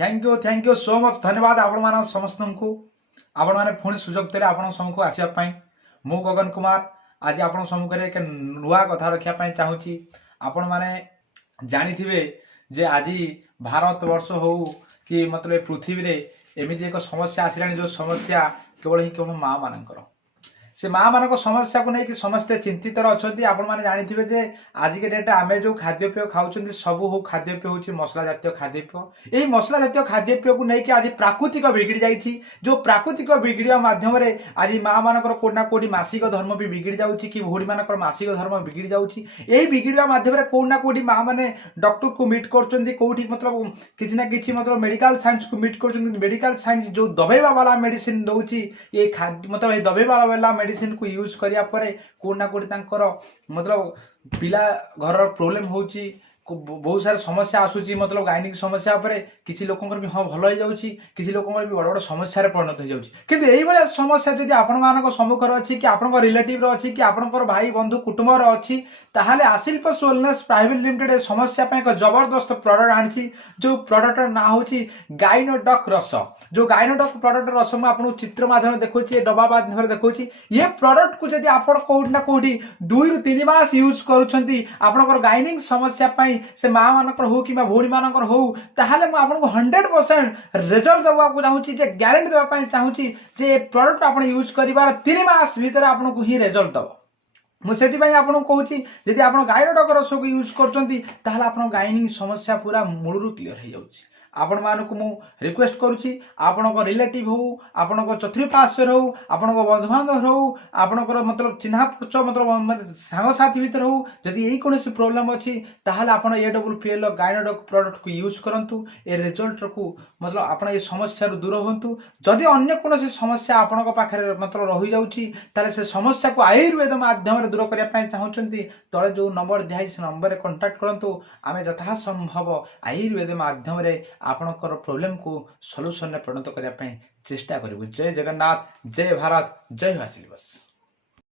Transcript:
Thank you so much धन्यवाद आपण मान समस्त को आपण मैंने पुणी सुजोग देले आपण समूह आसवाई मु गगन कुमार आज आपण सम्मुखें एक नुआ कथा रखापी चाहूँगी आपण मैंने जानी जे आज भारत वर्ष हो कि मतलब पृथ्वी रे एमती एक समस्या आसला जो समस्या केवल ही केवल माँ मानकर से माँ मान समस्या को लेकिन समस्ते चिंतित अच्छा आपण मैंने जानी जे आज के डेट आम जो खाद्यपेय खाऊँ सब हो खाद्यपेय हूँ मसला जातीय खाद्यपेय यही मसला जातीय खाद्यपेय को लेकिन आज प्राकृतिक बिगड़ी जाइए जो प्राकृतिक बिगड़ा मध्यम आज माँ मानकर कोना कोटी मासिक धर्म भी बिगड़ी जाऊँगी कि भौणी मानकर मासिक धर्म बिगड़ी जाऊँगी यही बिगड़ा मध्यम कोना कोटी माँ मैंने डॉक्टर को मीट कर कौटी मतलब किसी ना किसी मतलब मेडिकल साइंस को मीट कर मेडिकल साइंस जो दबेवा वाला मेडिसिन दौची ये खाद्य मतलब ये दबेवा वाला मेडिसिन को यूज करिया परे कोना कोटी तांकर मतलब पिला घर प्रोब्लेम होची बहुत सारा समस्या आसूची मतलब गायनिक समस्या पर किसी लोक भी हाँ भल हो जाऊँगी किसी लोक भी बड़ बड़ समस्या परिणत हो जाऊँगी किंतु यही भाया समस्या जब आपण सम्मुख अच्छी कि आपण रिलेटिव अच्छी कि आपण भाई बंधु कुटुंब अच्छी ताहले आशिल्पस वेलनेस प्राइवेट लिमिटेड समस्या एक जबरदस्त प्रोडक्ट आनी जो प्रोडक्ट ना हूँ गाइनोडक रस जो गाइनोडक प्रोडक्ट रस मुझे आपको चित्र माध्यम देखा डब्बा माध्यम देखा ये प्रोडक्ट को जब आप कौटी ना कौटी 2 ରୁ 3 मास यूज कर गाइनिंग समस्या से माँ मानकर हो कि भौणी मानकर हो ताहले मैं आपको 100% रिजल्ट देवाक चाहूँगी जे ग्यारंटी देवाई चाहूँगी जे प्रोडक्ट आप यूज कर 3 मास भीतर आपको ही रिजल्ट दब मुझे आपको कहूँ जदि आप गाइनोडक रस को यूज कर गाइनिंग समस्या पूरा मूलरू क्लीयर हो जाऊँगी आपण मानक मु रिक्वेस्ट करुच्ची आपण रिलेटिव हो आपण चतुर्पार्श्व हो आपण बंधुबांधव हो आपणकर मतलब चिन्हा मतलब सांगसाथी भितर हो जदि यही कौन प्रोब्लेम अच्छी ताहले आपण AWPL गाइनोडक प्रोडक्ट को यूज करंतु ए रिजल्ट को मतलब आपण ये समस्या दूर होंतु जदि अन्य कौन समस्या आपण पाखे मतलब रही जाउची ताले से समस्या को आयुर्वेद माध्यम दूर करने चाहूँगी तले जो नंबर दिखाई से नंबर कांटेक्ट करंतु आमे यथा संभव आयुर्वेद माध्यम आपणकर प्रोब्लेम को सॉल्यूशन में परिणत करने चेष्टा करूँ। जय जगन्नाथ, जय भारत, जय वासिल बस।